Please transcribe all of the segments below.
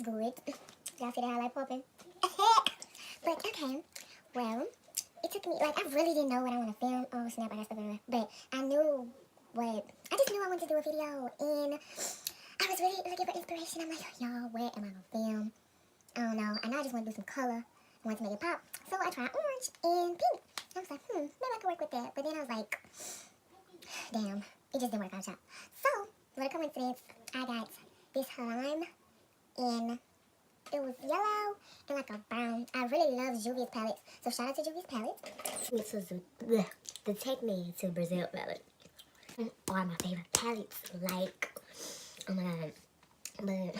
is good. Y'all see that highlight popping? But okay, well, it took me, like, I really didn't know what I want to film. Oh snap, I got stuff everywhere. But I knew I just knew I wanted to do a video, and I was really looking for inspiration. I'm like, y'all, where am I gonna film? I don't know. I know I just want to do some color. I want to make it pop. So I tried orange and pink. I was like, maybe I could work with that. But then I was like, damn, it just didn't work out. So, what a coincidence, I got this lime, and it was yellow and like a brown. I really love Juvia's palettes. So shout out to Juvia's palettes. This was the Technique to Brazil palette. Are my favorite palettes. Like, oh my god. But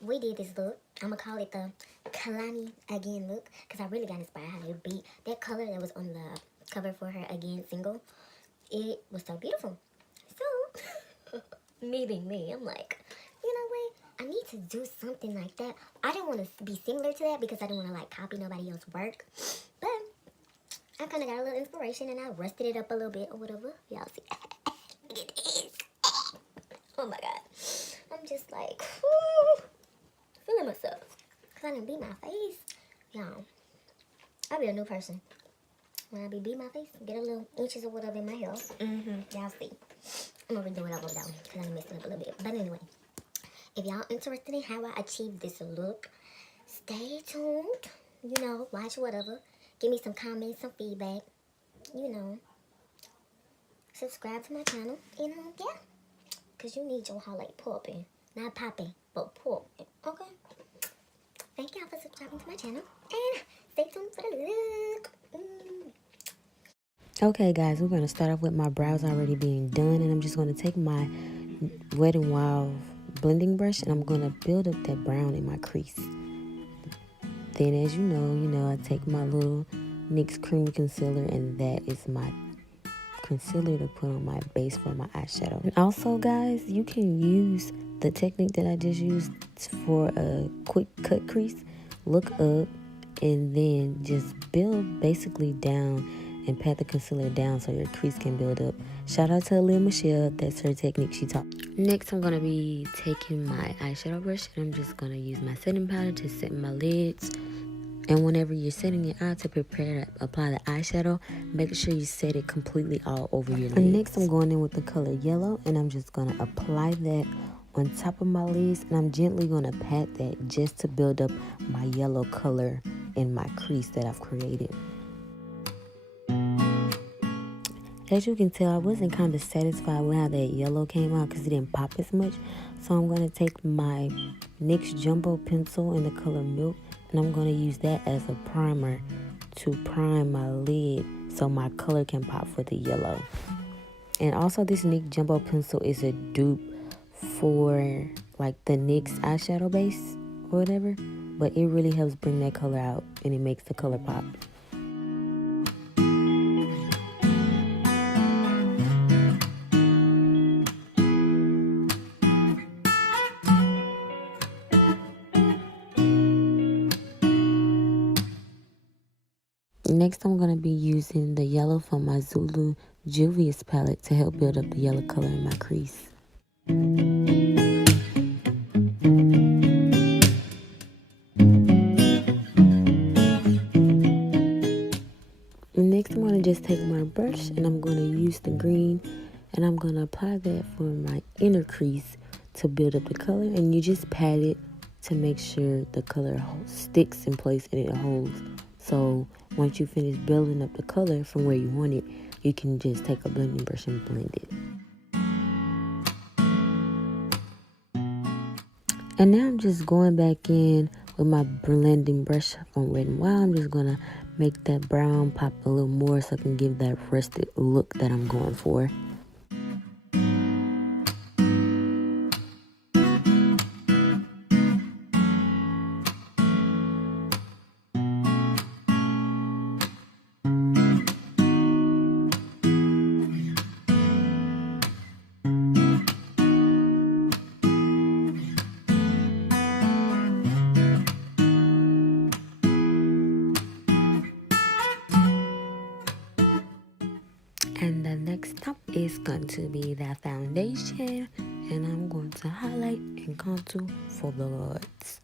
we did this look. I'm gonna call it the Kalani Again look, because I really got inspired how they beat that color that was on the cover for her Again single. It was so beautiful. So, me being me, I'm like, you know what? I need to do something like that. I didn't want to be similar to that because I didn't want to like copy nobody else's work. But I kind of got a little inspiration and I rusted it up a little bit or whatever. Y'all see? Look at this. Oh my god. I'm just like, whoo, feeling myself. Because I didn't beat my face. Y'all, I'll be a new person. When I be beat my face, get a little inches or whatever in my hair. Y'all see. I'm going to redo it over that one because I messed it up a little bit. But anyway, if y'all interested in how I achieved this look, stay tuned. You know, watch whatever. Give me some comments, some feedback. You know, subscribe to my channel. And yeah, because you need your highlight popping. Not popping, but popping. Okay? Thank y'all for subscribing to my channel. And stay tuned for the look. Okay guys, we're going to start off with my brows already being done, and I'm just going to take my Wet n Wild blending brush and I'm going to build up that brown in my crease. Then as you know, I take my little NYX creamy concealer, and that is my concealer to put on my base for my eyeshadow. And also guys, you can use the technique that I just used for a quick cut crease. Look up and then just build basically down and pat the concealer down so your crease can build up. Shout out to Aaliyah Michelle, that's her technique she taught. Next, I'm going to be taking my eyeshadow brush and I'm just going to use my setting powder to set my lids. And whenever you're setting your eye to prepare to apply the eyeshadow, make sure you set it completely all over your lids. And next, I'm going in with the color yellow and I'm just going to apply that on top of my lids. And I'm gently going to pat that just to build up my yellow color in my crease that I've created. As you can tell, I wasn't kind of satisfied with how that yellow came out because it didn't pop as much. So I'm going to take my NYX Jumbo pencil in the color Milk, and I'm going to use that as a primer to prime my lid so my color can pop for the yellow. And also this NYX Jumbo pencil is a dupe for like the NYX eyeshadow base or whatever. But it really helps bring that color out and it makes the color pop. Next, I'm going to be using the yellow from my Zulu Juvia's palette to help build up the yellow color in my crease. Next, I'm going to just take my brush and I'm going to use the green and I'm going to apply that for my inner crease to build up the color. And you just pat it to make sure the color sticks in place and it holds. So once you finish building up the color from where you want it, you can just take a blending brush and blend it. And now I'm just going back in with my blending brush from Wet n Wild. I'm just going to make that brown pop a little more so I can give that rusted look that I'm going for. And the next step is going to be that foundation. and I'm going to highlight and contour for the lords.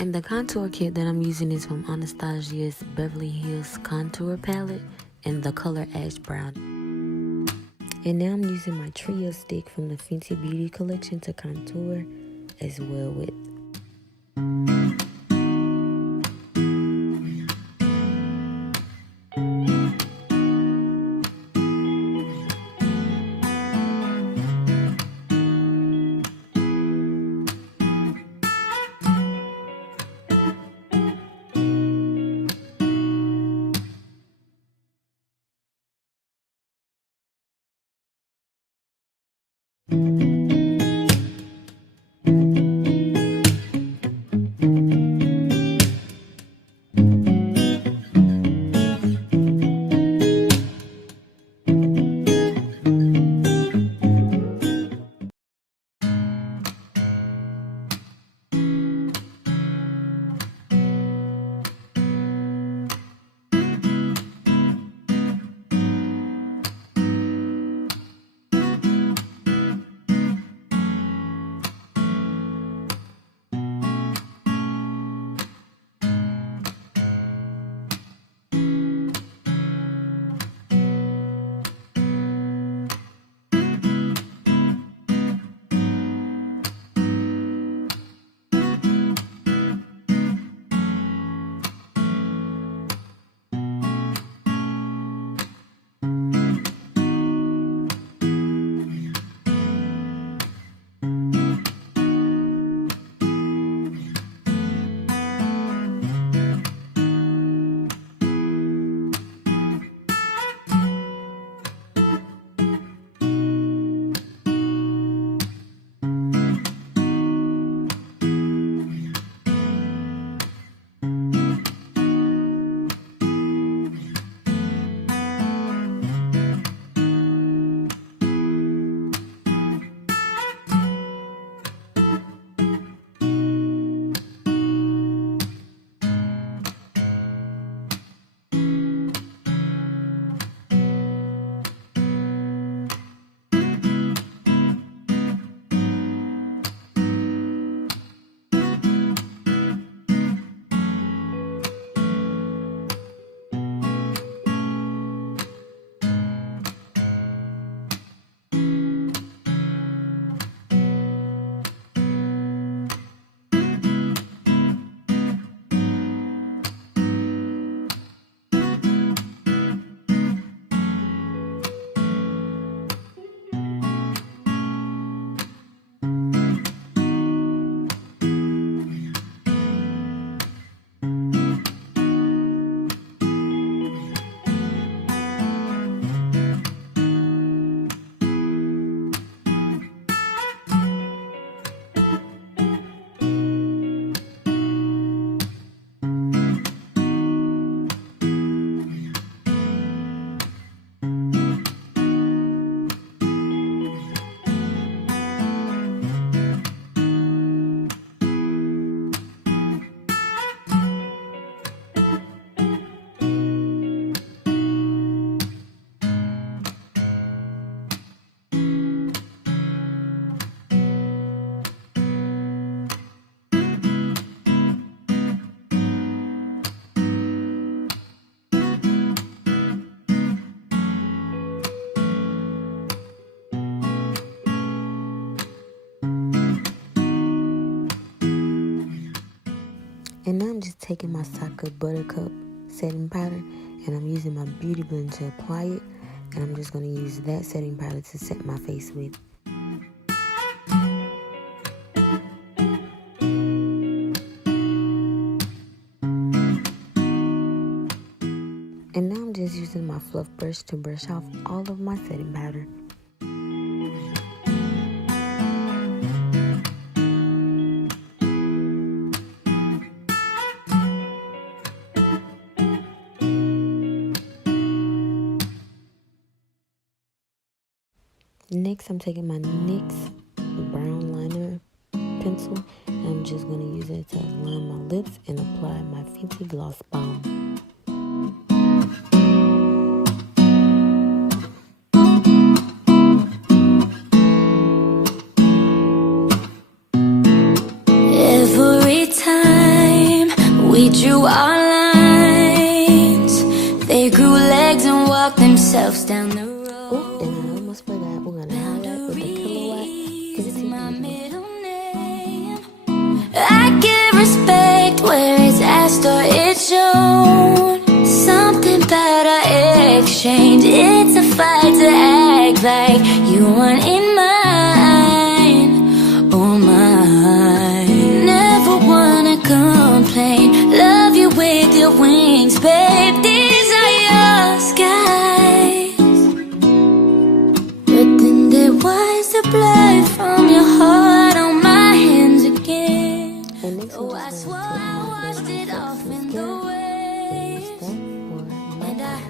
And the contour kit that I'm using is from Anastasia's Beverly Hills contour palette in the color ash brown. And now I'm using my trio stick from the Fenty Beauty collection to contour as well with. And now I'm just taking my Sacha buttercup setting powder and I'm using my beauty blender to apply it. And I'm just going to use that setting powder to set my face with. And now I'm just using my fluff brush to brush off all of my setting powder. Next, I'm taking my NYX brown liner pencil and I'm just going to use it to line my lips and apply my Fenty Gloss Bomb. Every time we drew our lines, they grew legs and walked themselves down the road. Oh, and I almost forgot, we're going to highlight with the killawatt. My middle name. I give respect where it's asked or it's shown. Something about our exchange, it's a fight to act like you weren't in mine or mine. Never wanna complain, love you with your wings, babe. These are your skies. But then there was the blood from your heart on my hands again. Oh, I swore I washed it off in the waves. And I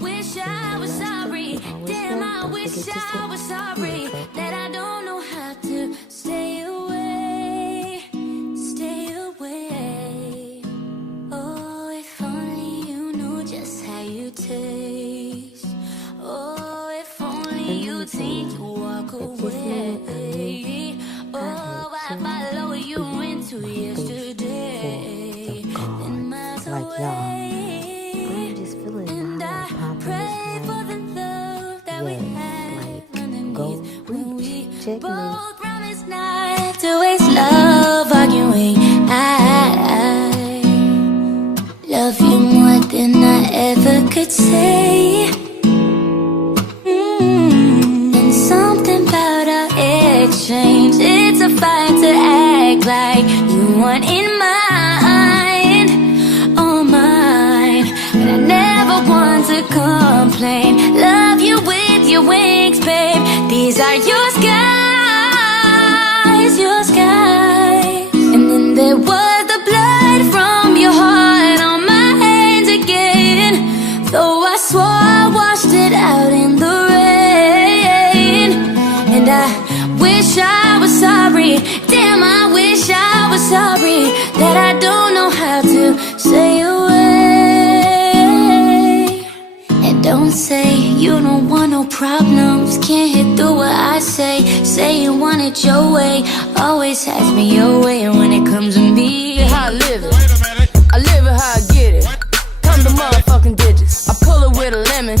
wish I was sorry. Damn, I wish I was sorry that I don't know how to stay away. Stay away. Oh, if only you knew just how you taste. Oh, if only you think you walk away. Oh, I follow you into yesterday. Then miles Like y'all, away. I'm just feeling And my I heart pray for popping. the love that we Yes, had like, underneath go when we check me. both promised not to waste love arguing. I love you more than I ever could say. And something about our exchange, it's a fight to act like you weren't in mine or mine. And I never want to complain, love you with your wings, babe. These are your skies, your skies. And then there was the blood from your heart on my hands again. Though I swore I washed it out in the rain. And I wish I was sorry. Damn, I wish I was sorry that I don't know how to stay away. And don't say you don't want no problems, can't hit through what I say. Say you want it your way, always has me your way. And when it comes to me, How I live it, I live it how I get it. Come to motherfucking digits, I pull it with a lemon.